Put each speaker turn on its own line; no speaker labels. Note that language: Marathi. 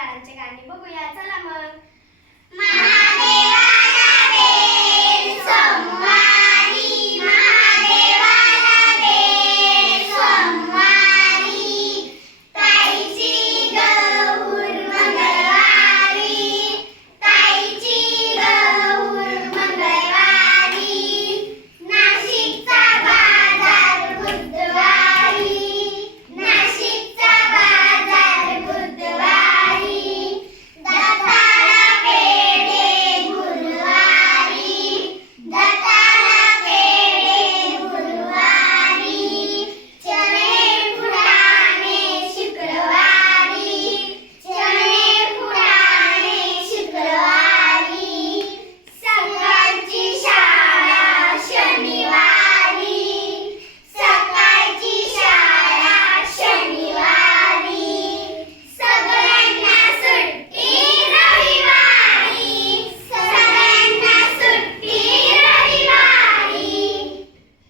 बारांचे गाणे बघूया. चला मग.